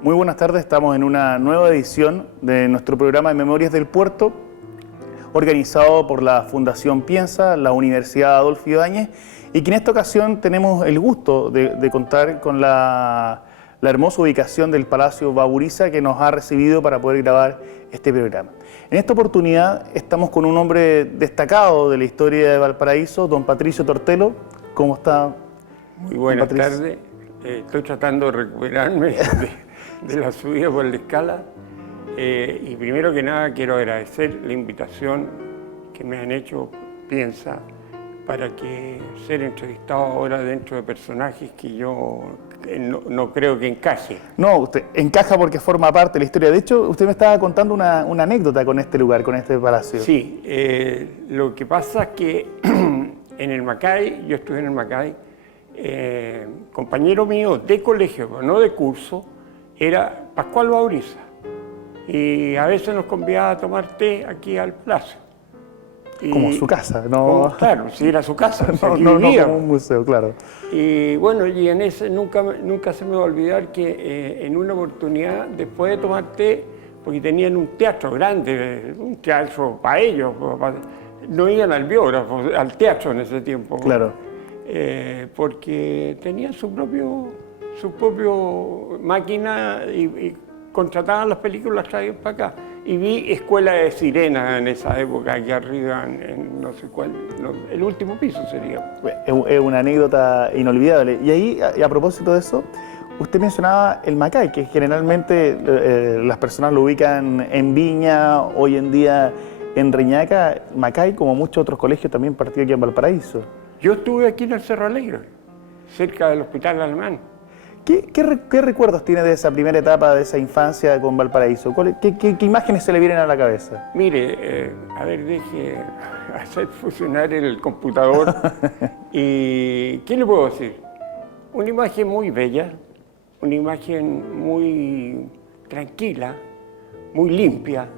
Muy buenas tardes, estamos en una nueva edición de nuestro programa de Memorias del Puerto, organizado por la Fundación Piensa, la Universidad Adolfo Ibáñez, y que en esta ocasión tenemos el gusto de contar con la hermosa ubicación del Palacio Baburiza, que nos ha recibido para poder grabar este programa. En esta oportunidad estamos con un hombre destacado de la historia de Valparaíso, don Patricio Tortelo. ¿Cómo está? Muy buenas tardes. Estoy tratando de recuperarme de la subida por la escala. Y primero que nada quiero agradecer la invitación que me han hecho Piensa para que ser entrevistado ahora dentro de personajes que yo no creo que encaje. No, usted encaja porque forma parte de la historia. De hecho, usted me estaba contando una anécdota con este lugar, con este palacio. Sí, lo que pasa es que en el Macay, yo estuve en el Macay, compañero mío de colegio, pero no de curso, era Pascual Baburiza. Y a veces nos convidaba a tomar té aquí al palacio. Como su casa, ¿no? Claro, sí, era su casa, no como un museo, claro. Y bueno, y en ese nunca se me va a olvidar que en una oportunidad, después de tomar té, porque tenían un teatro grande, un teatro para ellos, no iban al biógrafo, al teatro en ese tiempo. Claro. Porque tenían su propio máquina y contrataban las películas, las traían para acá. Y vi Escuela de Sirenas en esa época, aquí arriba, en no sé cuál, el último piso sería. Es una anécdota inolvidable. Y ahí, a propósito de eso, usted mencionaba el Macay, que generalmente las personas lo ubican en Viña, hoy en día en Reñaca. Macay, como muchos otros colegios, también partió aquí en Valparaíso. Yo estuve aquí en el Cerro Alegre, cerca del Hospital Alemán. ¿Qué recuerdos tiene de esa primera etapa, de esa infancia con Valparaíso? ¿Qué imágenes se le vienen a la cabeza? Mire, a ver, deje hacer funcionar el computador. ¿Y qué le puedo decir? Una imagen muy bella, una imagen muy tranquila, muy limpia,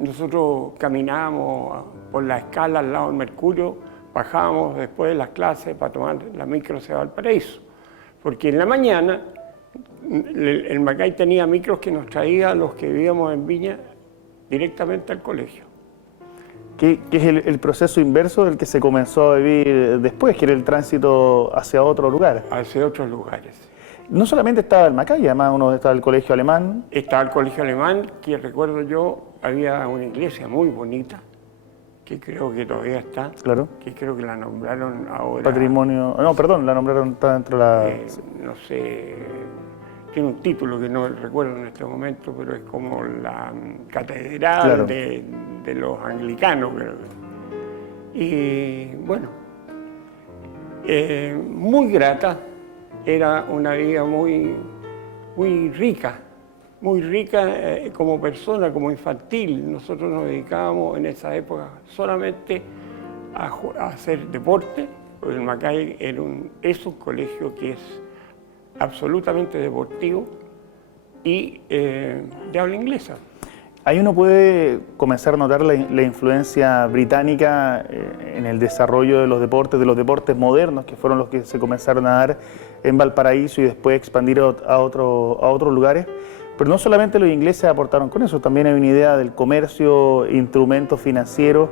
Nosotros caminábamos por la escala al lado del Mercurio, bajábamos después de las clases para tomar la micro hacia Valparaíso. Porque en la mañana el Macay tenía micros que nos traía a los que vivíamos en Viña directamente al colegio. ¿Qué es el proceso inverso del que se comenzó a vivir después, que era el tránsito hacia otro lugar? Hacia otros lugares. No solamente estaba el Macay, además uno estaba el colegio alemán. Estaba el colegio alemán, que recuerdo yo, había una iglesia muy bonita, que creo que todavía está, claro, que creo que la nombraron ahora... Patrimonio... No, perdón, la nombraron, está dentro de la... no sé, tiene un título que no recuerdo en este momento, pero es como la catedral, claro, de los anglicanos, creo. Y bueno, muy grata, era una vida muy rica. Muy rica como persona, como infantil. Nosotros nos dedicábamos en esa época solamente a hacer deporte, porque el Macay es un colegio que es absolutamente deportivo y de habla inglesa. Ahí uno puede comenzar a notar la influencia británica en el desarrollo de los deportes modernos, que fueron los que se comenzaron a dar en Valparaíso y después expandir a otros lugares. Pero no solamente los ingleses aportaron con eso, también hay una idea del comercio, instrumentos financieros.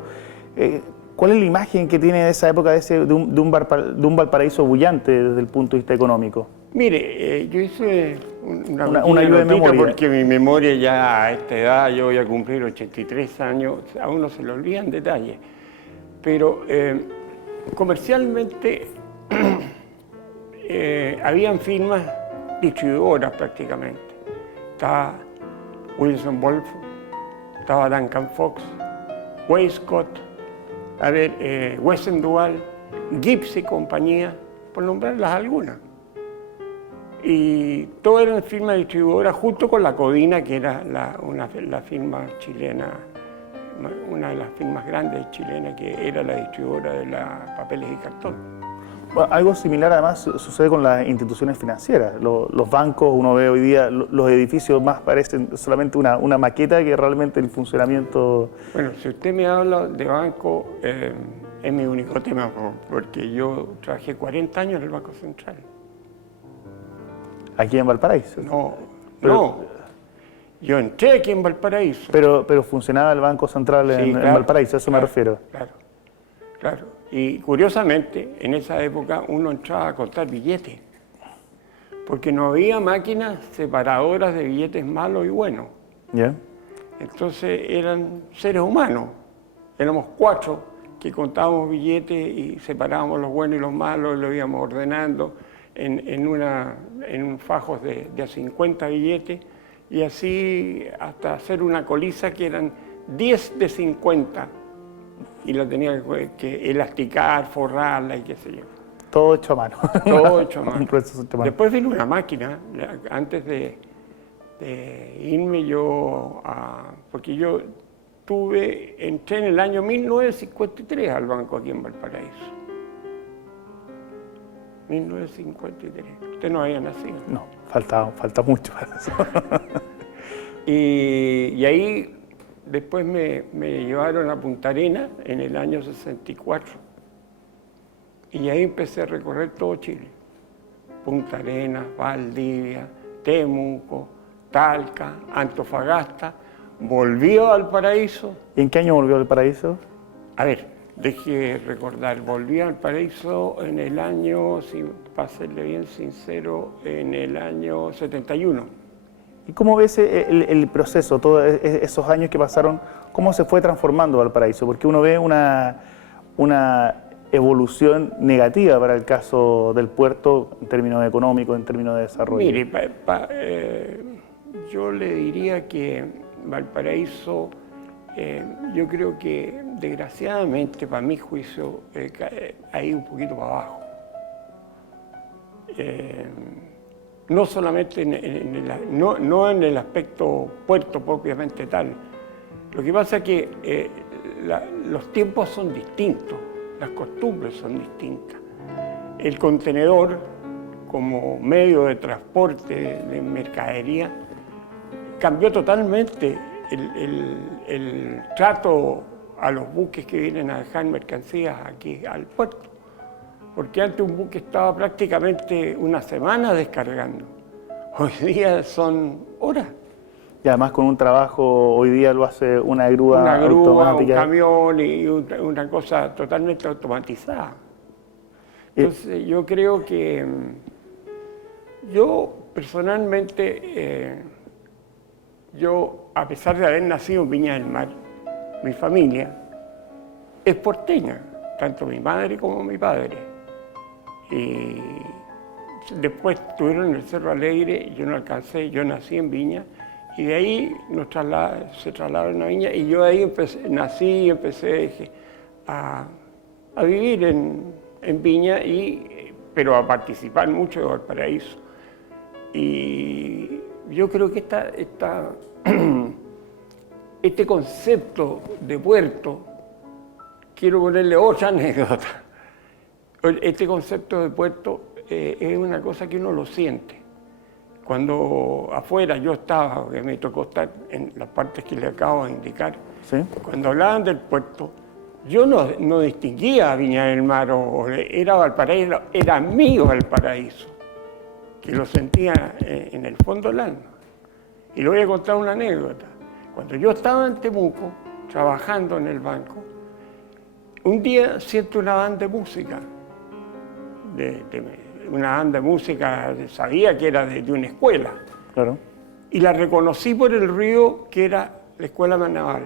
¿Cuál es la imagen que tiene de esa época de un Valparaíso bullante desde el punto de vista económico? Mire, yo hice una ayuda de memoria, porque mi memoria ya a esta edad, yo voy a cumplir 83 años, a uno se le olvidan detalles. Pero comercialmente habían firmas distribuidoras prácticamente. Estaba Wilson Wolf, estaba Duncan Fox, Waistcoat, Wesson-Duval, Gibbs y compañía, por nombrarlas algunas. Y todo eran firmas distribuidoras junto con la Codina, que era la firma chilena, una de las firmas grandes chilenas, que era la distribuidora de papeles y cartón. Bueno, algo similar además sucede con las instituciones financieras. Los bancos, uno ve hoy día, los edificios más parecen solamente una maqueta que realmente el funcionamiento... Bueno, si usted me habla de banco, es mi único tema, porque yo trabajé 40 años en el Banco Central. aquí en Valparaíso. No, Pero- no. Yo entré aquí en Valparaíso. Pero funcionaba el Banco Central Sí, en claro, Valparaíso, a eso me claro, refiero. Claro, claro. Y curiosamente, en esa época uno entraba a contar billetes, porque no había máquinas separadoras de billetes malos y buenos. ¿Ya? Entonces eran seres humanos. Éramos 4 que contábamos billetes y separábamos los buenos y los malos, y lo íbamos ordenando en fajos de a 50 billetes, y así hasta hacer una coliza que eran 10 de 50. Y la tenía que elasticar, forrarla y qué sé yo. Todo hecho a mano. Todo hecho a mano. Un proceso hecho a mano. Después vino una máquina, antes de irme yo porque yo entré en el año 1953 al banco aquí en Valparaíso. 1953. Usted no había nacido. No, falta mucho para eso. Y ahí después me llevaron a Punta Arenas en el año 64. Y ahí empecé a recorrer todo Chile. Punta Arenas, Valdivia, Temuco, Talca, Antofagasta. Volví a Valparaíso. ¿Y en qué año volvió al Paraíso? A ver, deje recordar, volví a Valparaíso en el año, para serle bien sincero, en el año 71. ¿Y cómo ves el proceso, todos esos años que pasaron, cómo se fue transformando Valparaíso? Porque uno ve una evolución negativa para el caso del puerto en términos económicos, en términos de desarrollo. Mire, yo le diría que Valparaíso, yo creo que desgraciadamente, para mi juicio, ha ido un poquito para abajo. No solamente no en el aspecto puerto propiamente tal. Lo que pasa es que los tiempos son distintos, las costumbres son distintas. El contenedor, como medio de transporte de mercadería, cambió totalmente el trato a los buques que vienen a dejar mercancías aquí al puerto. Porque antes un buque estaba prácticamente una semana descargando. Hoy día son horas. Y además con un trabajo, hoy día lo hace una grúa Una grúa, un automática. camión y una cosa totalmente automatizada. Entonces yo creo que yo personalmente, a pesar de haber nacido en Viña del Mar, mi familia es porteña, tanto mi madre como mi padre. Y después estuvieron en el Cerro Alegre, yo no alcancé, yo nací en Viña, y de ahí se trasladaron a Viña, y yo ahí nací y empecé a vivir en Viña, pero a participar mucho de Valparaíso. Y yo creo que este concepto de puerto, quiero ponerle otra anécdota. Este concepto de puerto es una cosa que uno lo siente. Cuando afuera yo estaba, que me tocó estar en las partes que le acabo de indicar, ¿Sí? cuando hablaban del puerto, yo no distinguía a Viña del Mar o era Valparaíso, era mío Valparaíso, que lo sentía en el fondo del alma. Y le voy a contar una anécdota. Cuando yo estaba en Temuco, trabajando en el banco, un día siento una banda de música, una banda de música, sabía que era de una escuela, Claro. y la reconocí por el ruido que era la escuela naval.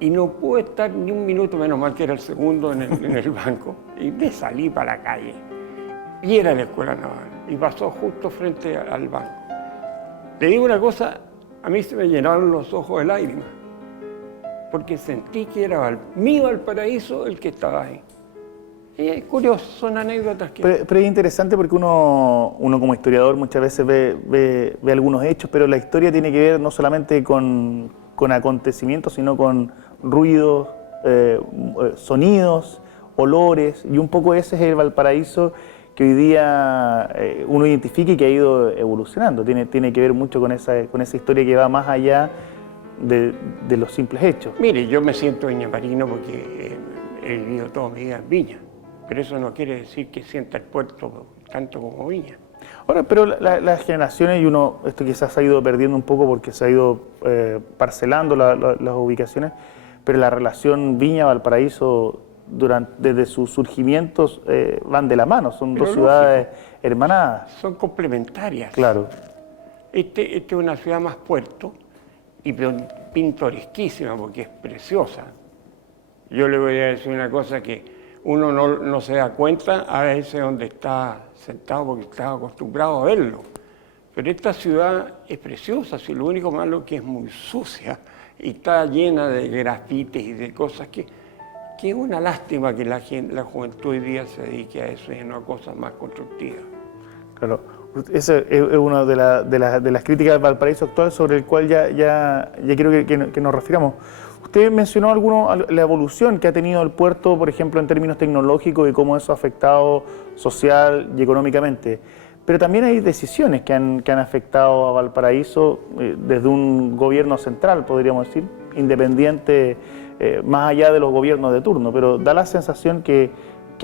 Y no pude estar ni un minuto, menos mal que era el segundo en el banco, y me salí para la calle. Y era la escuela naval, y pasó justo frente al banco. Le digo una cosa, a mí se me llenaron los ojos de lágrimas, porque sentí que era mi Valparaíso el que estaba ahí. Y es curioso, son anécdotas que... Pero es interesante porque uno como historiador muchas veces ve algunos hechos, pero la historia tiene que ver no solamente con acontecimientos, sino con ruidos, sonidos, olores, y un poco ese es el Valparaíso que hoy día uno identifica y que ha ido evolucionando. Tiene que ver mucho con esa historia que va más allá de los simples hechos. Mire, yo me siento viñamarino porque he vivido toda mi vida en Viña, pero eso no quiere decir que sienta el puerto tanto como Viña. Ahora, pero las generaciones, y uno, esto quizás se ha ido perdiendo un poco porque se ha ido parcelando las ubicaciones, pero la relación Viña-Valparaíso desde sus surgimientos van de la mano, son Pero dos ciudades hermanadas. Son complementarias. Claro, Este es una ciudad más puerto y pintoresquísima porque es preciosa. Yo le voy a decir una cosa que uno no se da cuenta a veces donde está sentado porque está acostumbrado a verlo. Pero esta ciudad es preciosa, si lo único malo es que es muy sucia y está llena de grafites y de cosas que es una lástima que la juventud hoy día se dedique a eso y no a cosas más constructivas. claro. Esa es una de las críticas del Valparaíso actual sobre el cual ya quiero que nos refiramos. Usted mencionó la evolución que ha tenido el puerto, por ejemplo, en términos tecnológicos y cómo eso ha afectado social y económicamente. Pero también hay decisiones que han afectado a Valparaíso desde un gobierno central, podríamos decir, independiente, más allá de los gobiernos de turno. Pero da la sensación que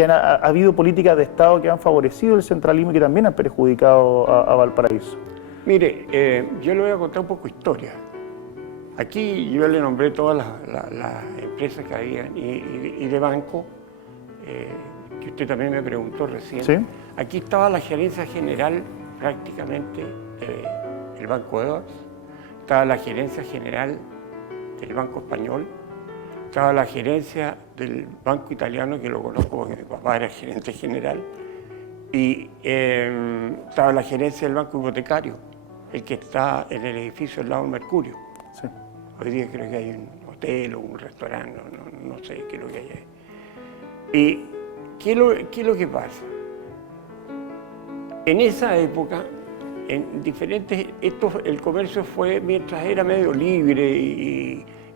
ha habido políticas de Estado que han favorecido el centralismo y que también han perjudicado a Valparaíso. Mire, yo le voy a contar un poco historia. Aquí yo le nombré todas las empresas que había y de banco, que usted también me preguntó recién. ¿Sí? Aquí estaba la gerencia general prácticamente del Banco Edwards, estaba la gerencia general del Banco Español, estaba la gerencia del Banco Italiano, que lo conozco porque mi papá era gerente general, y estaba la gerencia del Banco Hipotecario, el que está en el edificio al lado del Mercurio. Sí. Hoy día creo que hay un hotel o un restaurante, no sé qué es lo que hay ahí. ¿Y qué es lo que pasa? En esa época, en diferentes, el comercio fue, mientras era medio libre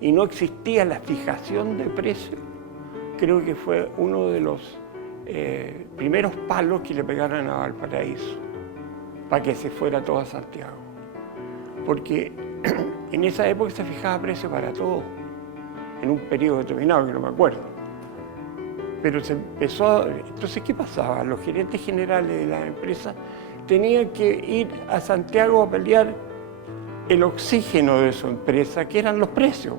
y no existía la fijación de precios, creo que fue uno de los primeros palos que le pegaron a Valparaíso, para que se fuera todo a Santiago. Porque en esa época se fijaba precio para todo, en un periodo determinado, que no me acuerdo. Pero se empezó entonces, ¿qué pasaba? Los gerentes generales de las empresas tenían que ir a Santiago a pelear el oxígeno de su empresa, que eran los precios.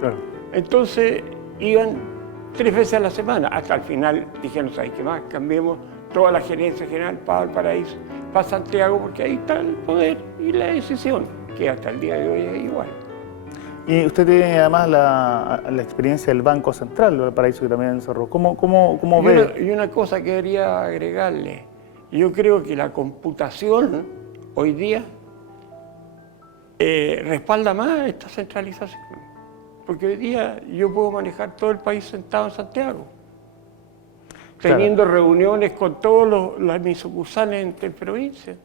Claro. Entonces iban 3 veces a la semana, hasta el final dijeron, ¿sabes qué más? Cambiemos toda la gerencia general para Valparaíso, para Santiago, porque ahí está el poder y la decisión, que hasta el día de hoy es igual. Y usted tiene además la experiencia del Banco Central de Valparaíso, que también cerró. ¿Cómo ve? Y una cosa que quería agregarle, yo creo que la computación hoy día respalda más esta centralización. Porque hoy día yo puedo manejar todo el país sentado en Santiago, teniendo reuniones con todas mis sucursales en provincias.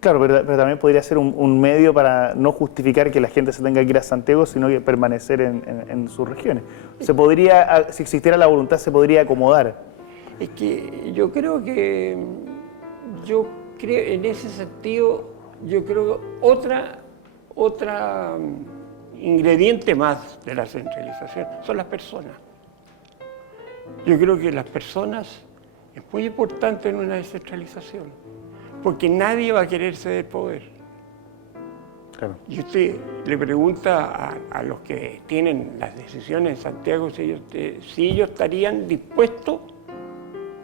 Claro, pero también podría ser un medio para no justificar que la gente se tenga que ir a Santiago, sino que permanecer en sus regiones. Si existiera la voluntad, se podría acomodar. Es que yo creo en ese sentido, yo creo otra ingrediente más de la centralización son las personas. Yo creo que las personas es muy importante en una descentralización, porque nadie va a querer ceder poder. Claro. Y usted le pregunta a los que tienen las decisiones en Santiago si ellos estarían dispuestos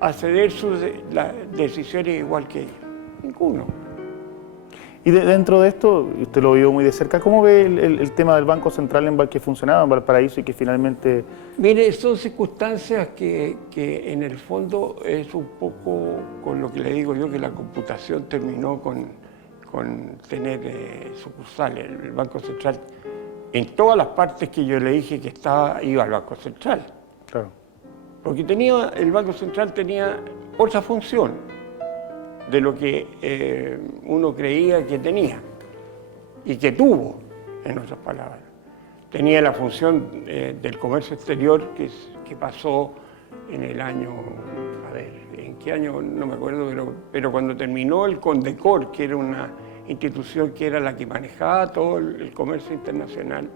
a ceder las decisiones igual que ellos. Ninguno. Y dentro de esto, usted lo vio muy de cerca, ¿cómo ve el tema del Banco Central que funcionaba en Valparaíso y que finalmente... Mire, son circunstancias que en el fondo es un poco con lo que le digo yo, que la computación terminó con tener sucursales. El Banco Central, en todas las partes que yo le dije que iba al Banco Central. Claro. Porque el Banco Central tenía otra función de lo que uno creía que tenía y que tuvo, en otras palabras. Tenía la función del comercio exterior que pasó en el año, a ver, ¿en qué año? No me acuerdo, pero cuando terminó el Condecor, que era una institución que era la que manejaba todo el comercio internacional,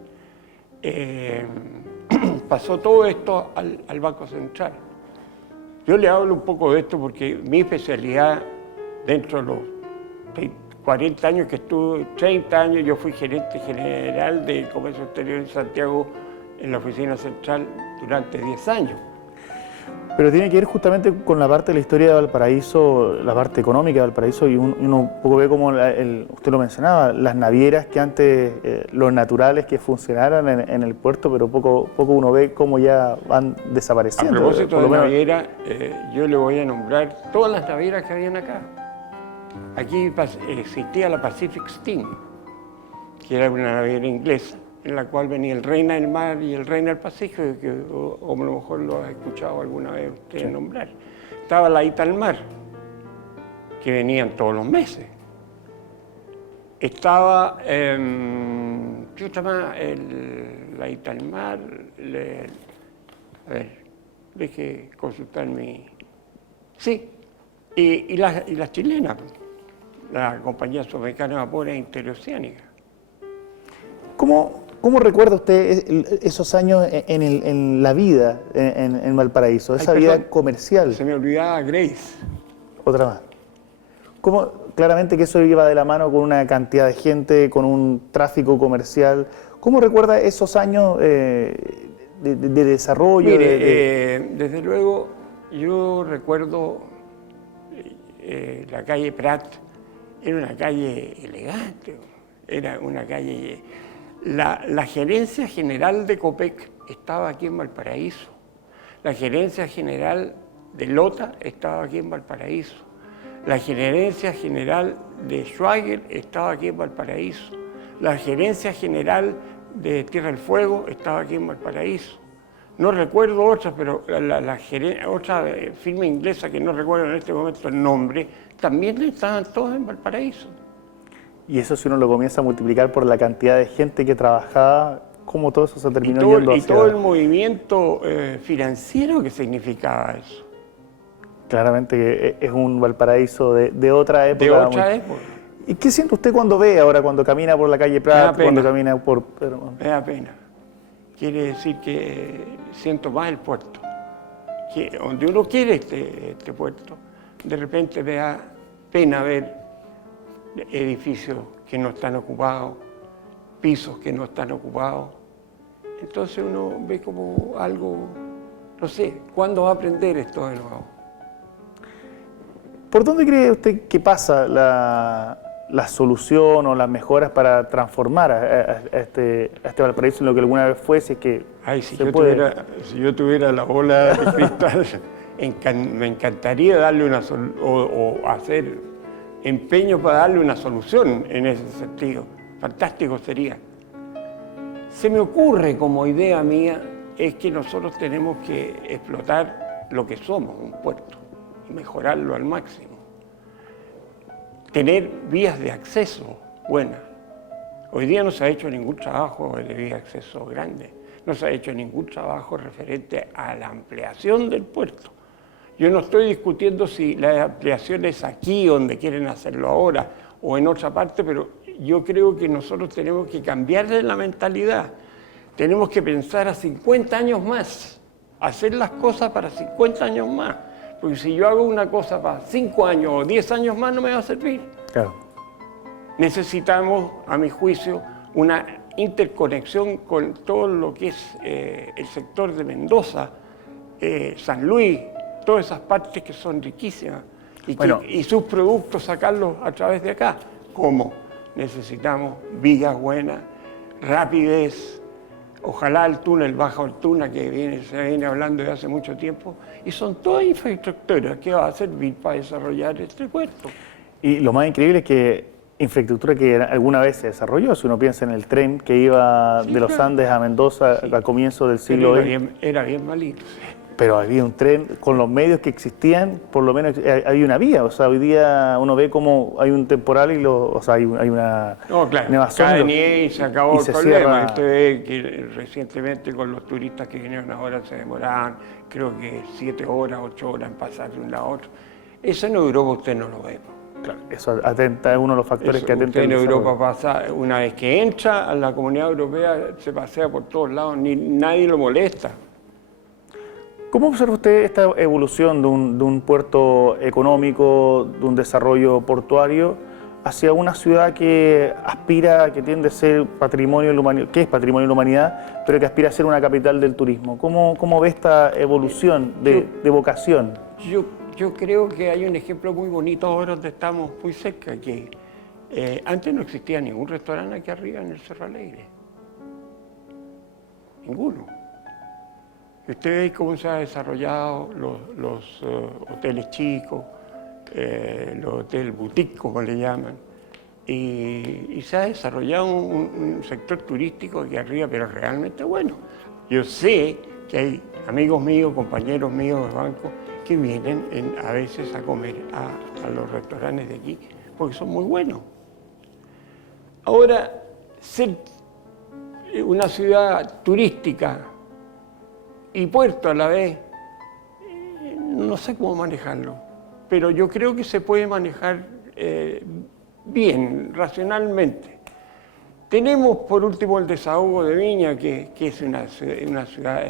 pasó todo esto al Banco Central. Yo le hablo un poco de esto porque mi especialidad dentro de los 40 años que estuve, 30 años, yo fui gerente general de Comercio Exterior en Santiago en la oficina central durante 10 años. Pero tiene que ver justamente con la parte de la historia de Valparaíso, la parte económica de Valparaíso, y uno un poco ve como, usted lo mencionaba, las navieras que antes, los naturales que funcionaran en el puerto, pero poco uno ve cómo ya van desapareciendo. A propósito de naviera, yo le voy a nombrar todas las navieras que habían acá. Aquí existía la Pacific Steam, que era una naviera inglesa, en la cual venía el Reina del Mar y el Reina del Pacífico, que o a lo mejor lo ha escuchado alguna vez ustedes nombrar. Estaba la Italmar, que venían todos los meses. Estaba, ¿qué otra más? La Italmar, a ver, deje consultar mi... Sí, y las chilenas, la Compañía Sudamericana de Vapores Interoceánica. ¿Cómo recuerda usted esos años en la vida en Valparaíso, esa vida comercial? Se me olvidaba Grace. Otra más. Claramente que eso iba de la mano con una cantidad de gente, con un tráfico comercial. ¿Cómo recuerda esos años de desarrollo? Mire, desde luego, yo recuerdo la calle Prat, era una calle elegante, era una calle... La gerencia general de Copec estaba aquí en Valparaíso. La gerencia general de Lota estaba aquí en Valparaíso. La gerencia general de Schwager estaba aquí en Valparaíso. La gerencia general de Tierra del Fuego estaba aquí en Valparaíso. No recuerdo otra, pero otra firma inglesa que no recuerdo en este momento el nombre, también estaban todas en Valparaíso. Y eso, si uno lo comienza a multiplicar por la cantidad de gente que trabajaba, ¿cómo todo eso se terminó yendo hacia...? Y todo el movimiento financiero que significaba eso. Claramente que es un Valparaíso de otra época. De otra época. ¿Y qué siente usted cuando ve ahora, cuando camina por la calle Prat, cuando camina por... Me da pena. Quiere decir que siento más el puerto. Que donde uno quiere este puerto, de repente me da pena ver edificios que no están ocupados, pisos que no están ocupados. Entonces uno ve como algo, no sé, ¿cuándo va a aprender esto de nuevo? ¿Por dónde cree usted que pasa la solución o las mejoras para transformar a este Valparaíso en lo que alguna vez fue, si es que si yo tuviera la bola de cristal, me encantaría darle o hacer empeño para darle una solución en ese sentido. Fantástico sería. Se me ocurre como idea mía es que nosotros tenemos que explotar lo que somos, un puerto, y mejorarlo al máximo. Tener vías de acceso buenas. Hoy día no se ha hecho ningún trabajo de vía de acceso grande, no se ha hecho ningún trabajo referente a la ampliación del puerto. Yo no estoy discutiendo si la ampliación es aquí, donde quieren hacerlo ahora, o en otra parte, pero yo creo que nosotros tenemos que cambiarle la mentalidad. Tenemos que pensar a 50 años más, hacer las cosas para 50 años más. Porque si yo hago una cosa para 5 años o 10 años más, no me va a servir. Claro. Necesitamos, a mi juicio, una interconexión con todo lo que es el sector de Mendoza, San Luis, todas esas partes que son riquísimas y sus productos sacarlos a través de acá. ¿Cómo? Necesitamos vías buenas, rapidez, ojalá el túnel Baja Ortuna que se viene hablando de hace mucho tiempo, y son todas infraestructuras que van a servir para desarrollar este puerto. Y lo más increíble es que infraestructura que alguna vez se desarrolló, si uno piensa en el tren que iba de los Andes a Mendoza a comienzos del siglo XX. Era bien malito. Pero había un tren, con los medios que existían, por lo menos había una vía. O sea, hoy día uno ve como hay un temporal y hay una nevazón. Cae nieve y se acabó el problema. Usted ve que recientemente con los turistas que vinieron ahora se demoraban, creo que 7 horas, 8 horas en pasar de un lado a otro. Eso en Europa usted no lo ve. Claro, eso atenta, es uno de los factores que atenta. En Europa pasa, una vez que entra a la Comunidad Europea, se pasea por todos lados, nadie lo molesta. ¿Cómo observa usted esta evolución de un puerto económico, de un desarrollo portuario, hacia una ciudad que aspira, que tiende a ser patrimonio de la humanidad, que es patrimonio de la humanidad, pero que aspira a ser una capital del turismo? ¿Cómo ve esta evolución de vocación? Yo creo que hay un ejemplo muy bonito ahora donde estamos muy cerca, que antes no existía ningún restaurante aquí arriba en el Cerro Alegre. Ninguno. Usted ve cómo se han desarrollado los hoteles chicos, los hoteles boutique, como le llaman, y se ha desarrollado un sector turístico aquí arriba, pero realmente bueno. Yo sé que hay amigos míos, compañeros míos de banco, que vienen a veces a comer a los restaurantes de aquí, porque son muy buenos. Ahora, ser una ciudad turística y puerto a la vez, no sé cómo manejarlo, pero yo creo que se puede manejar bien, racionalmente. Tenemos por último el desahogo de Viña, que es una ciudad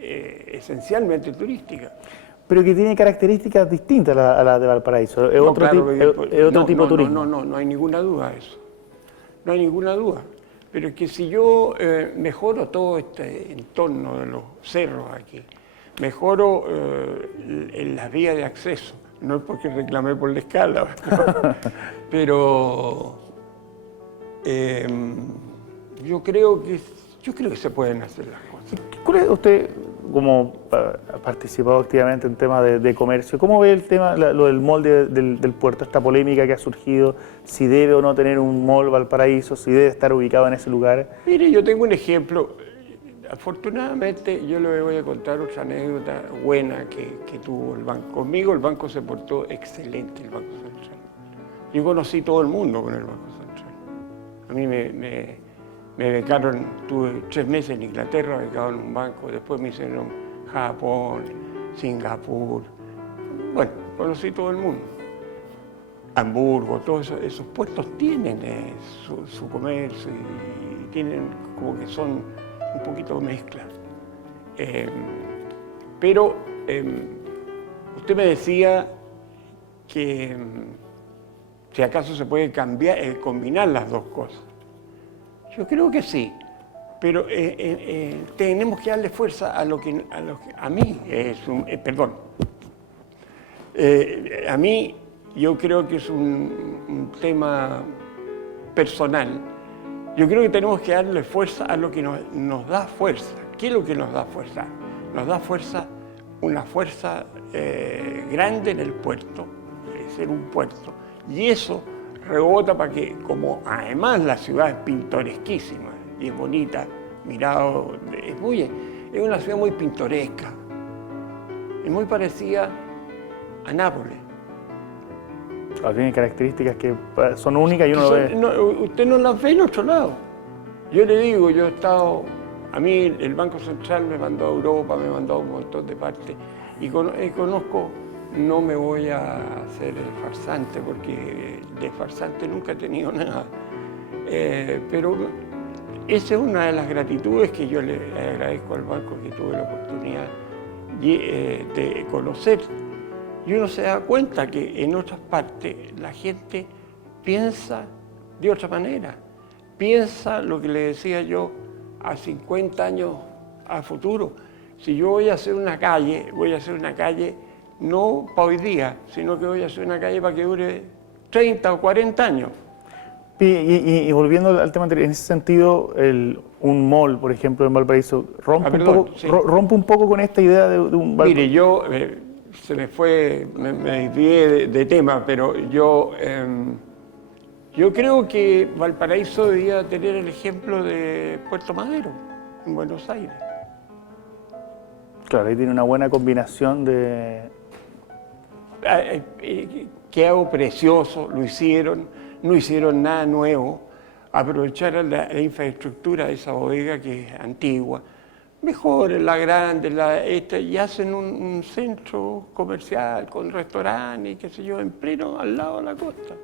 esencialmente turística. Pero que tiene características distintas a las de Valparaíso, es otro tipo de turismo. No hay ninguna duda de eso, no hay ninguna duda. Pero es que si yo mejoro todo este entorno de los cerros aquí, mejoro las vías de acceso, no es porque reclamé por la escala, pero yo creo que se pueden hacer las cosas. ¿Cuál es usted, como ha participado activamente en temas de comercio, cómo ve el tema, lo del mall del puerto, esta polémica que ha surgido, si debe o no tener un mall Valparaíso, si debe estar ubicado en ese lugar? Mire, yo tengo un ejemplo. Afortunadamente, yo le voy a contar otra anécdota buena que tuvo el banco. Conmigo el banco se portó excelente, el Banco Central. Yo conocí todo el mundo con el Banco Central. A mí me becaron, tuve 3 meses en Inglaterra, becado en un banco, después me hicieron Japón, Singapur. Bueno, conocí todo el mundo. Hamburgo, todos esos puertos tienen su comercio y tienen como que son un poquito de mezcla. Pero usted me decía que si acaso se puede combinar las dos cosas. Yo creo que sí, pero tenemos que darle fuerza a lo que a mí es perdón. A mí yo creo que es un tema personal. Yo creo que tenemos que darle fuerza a lo que nos da fuerza. ¿Qué es lo que nos da fuerza? Nos da fuerza, una fuerza grande en el puerto, ser un puerto, y eso rebota para que, como además la ciudad es pintoresquísima y es bonita, mirado, es una ciudad muy pintoresca, es muy parecida a Nápoles. Tiene características que son únicas y uno lo ve. Usted no las ve en otro lado. Yo le digo, yo he estado, a mí el Banco Central me mandó a Europa, me mandó a un montón de partes, y conozco, no me voy a hacer el farsante, porque de farsante nunca he tenido nada. Pero esa es una de las gratitudes que yo le agradezco al banco, que tuve la oportunidad de conocer. Y uno se da cuenta que en otras partes la gente piensa de otra manera. Piensa lo que le decía yo a 50 años a futuro. Si yo voy a hacer una calle no para hoy día, sino que voy a hacer una calle para que dure 30 o 40 años. Y volviendo al tema anterior, en ese sentido, un mall, por ejemplo, en Valparaíso, rompe un poco con esta idea de un Valparaíso. Mire, yo... se me fue, me desvié de tema, pero yo creo que Valparaíso debía tener el ejemplo de Puerto Madero, en Buenos Aires. Claro, ahí tiene una buena combinación de... Quedó precioso, lo hicieron, no hicieron nada nuevo, aprovecharon la infraestructura de esa bodega que es antigua, mejoren la grande, y hacen un centro comercial con restaurantes y qué sé yo, en pleno al lado de la costa.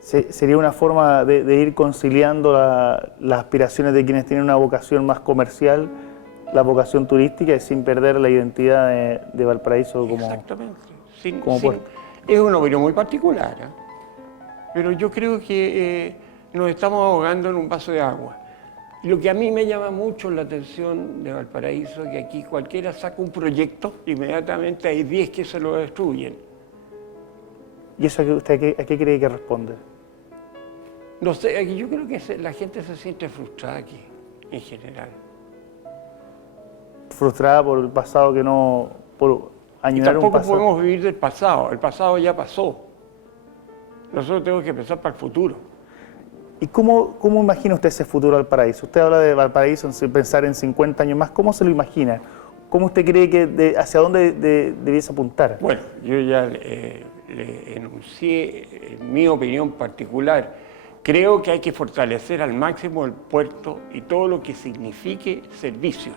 Sería una forma de ir conciliando las aspiraciones de quienes tienen una vocación más comercial la vocación turística y sin perder la identidad de Valparaíso como, Exactamente. como puerto. Es una opinión muy particular, ¿eh? Pero yo creo que nos estamos ahogando en un vaso de agua. Lo que a mí me llama mucho la atención de Valparaíso es que aquí cualquiera saca un proyecto, inmediatamente hay 10 que se lo destruyen. ¿Y eso usted a qué cree que responde? No sé, aquí yo creo que la gente se siente frustrada aquí, en general. Frustrada por el pasado que no... por Y añorar un tampoco pasado. podemos vivir del pasado, el pasado ya pasó. Nosotros tenemos que pensar para el futuro. ¿Y cómo imagina usted ese futuro de Valparaíso? Usted habla de Valparaíso, sin pensar en 50 años más, ¿cómo se lo imagina? ¿Cómo usted cree que hacia dónde debiese apuntar? Bueno, yo ya le enuncié mi opinión particular. Creo que hay que fortalecer al máximo el puerto y todo lo que signifique servicios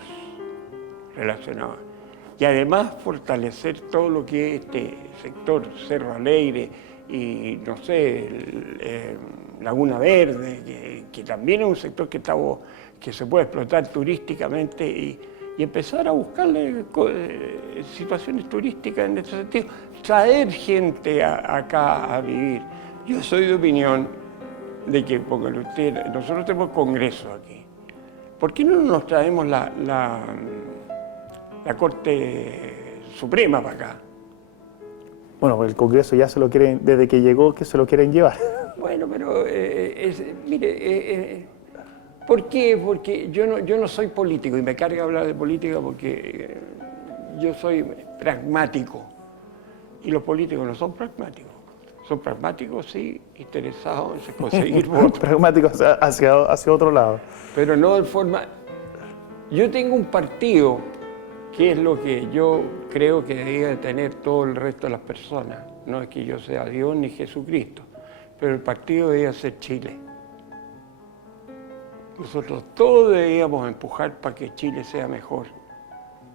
relacionados. Y además fortalecer todo lo que es este sector, Cerro Alegre y, no sé, Laguna Verde, que también es un sector que se puede explotar turísticamente y empezar a buscarle situaciones turísticas en este sentido. Traer gente acá a vivir. Yo soy de opinión de que, porque nosotros tenemos congreso aquí, ¿por qué no nos traemos la Corte Suprema para acá? Bueno, el Congreso ya se lo quieren, desde que llegó, que se lo quieren llevar. Bueno, pero mire, ¿por qué? Porque yo no soy político y me carga hablar de política porque yo soy pragmático y los políticos no son pragmáticos. Son pragmáticos, sí, interesados en conseguir votos. Pragmáticos hacia otro lado. Pero no de forma... Yo tengo un partido que es lo que yo creo que debe tener todo el resto de las personas. No es que yo sea Dios ni Jesucristo, pero el partido debe ser Chile. Nosotros todos deberíamos empujar para que Chile sea mejor.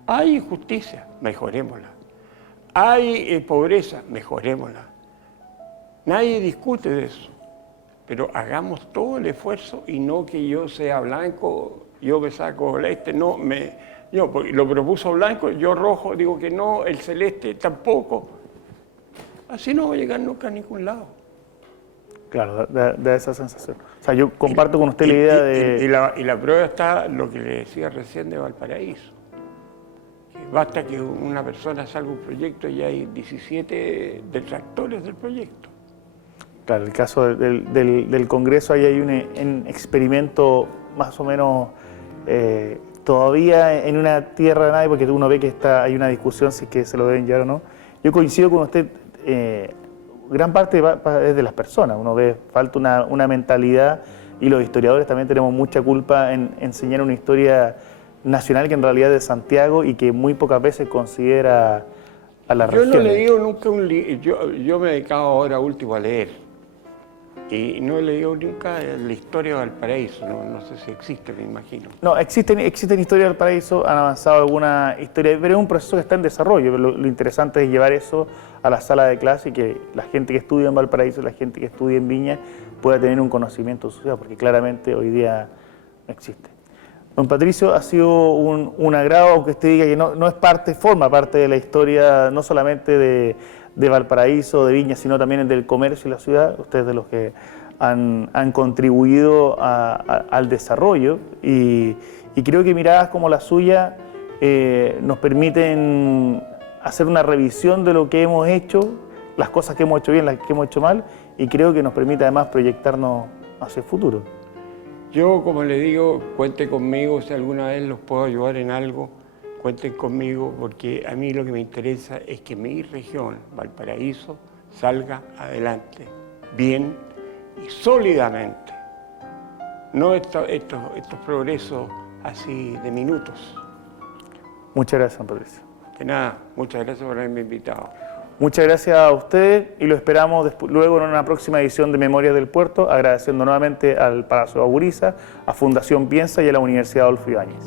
Hay injusticia, mejorémosla. Hay pobreza, mejorémosla. Nadie discute de eso, pero hagamos todo el esfuerzo y no que yo sea blanco, yo me saco el este, no, yo lo propuso blanco, yo rojo, digo que no, el celeste tampoco. Así no va a llegar nunca a ningún lado. Claro, da esa sensación. O sea, yo comparto con usted la idea de... Y la prueba está lo que le decía recién de Valparaíso. Que basta que una persona salga un proyecto y hay 17 detractores del proyecto. Claro, el caso del Congreso, ahí hay un experimento más o menos todavía en una tierra de nadie, porque uno ve que hay una discusión si es que se lo deben llevar o no. Yo coincido con usted, gran parte es de las personas, uno ve, falta una mentalidad y los historiadores también tenemos mucha culpa en enseñar una historia nacional que en realidad es de Santiago y que muy pocas veces considera a la región. Yo no he leído nunca un libro, yo me he dedicado ahora último a leer. Y no he leído nunca la historia de Valparaíso, no sé si existe, me imagino. No, existen historias del Valparaíso, han avanzado alguna historia, pero es un proceso que está en desarrollo. Lo interesante es llevar eso a la sala de clase y que la gente que estudia en Valparaíso, la gente que estudia en Viña, pueda tener un conocimiento de su ciudad, porque claramente hoy día no existe. Don Patricio, ha sido un agrado, aunque usted diga que no es forma parte de la historia, no solamente de Valparaíso, de Viña, sino también del comercio y la ciudad. Ustedes de los que han contribuido al desarrollo y creo que miradas como la suya nos permiten hacer una revisión de lo que hemos hecho, las cosas que hemos hecho bien, las que hemos hecho mal, y creo que nos permite además proyectarnos hacia el futuro. Yo, como le digo, cuente conmigo, si alguna vez los puedo ayudar en algo, cuenten conmigo, porque a mí lo que me interesa es que mi región, Valparaíso, salga adelante, bien y sólidamente. No estos progresos así de minutos. Muchas gracias, don Patricio. De nada, muchas gracias por haberme invitado. Muchas gracias a usted y lo esperamos luego en una próxima edición de Memorias del Puerto, agradeciendo nuevamente al Palacio de Auguriza, a Fundación Piensa y a la Universidad Adolfo Ibáñez.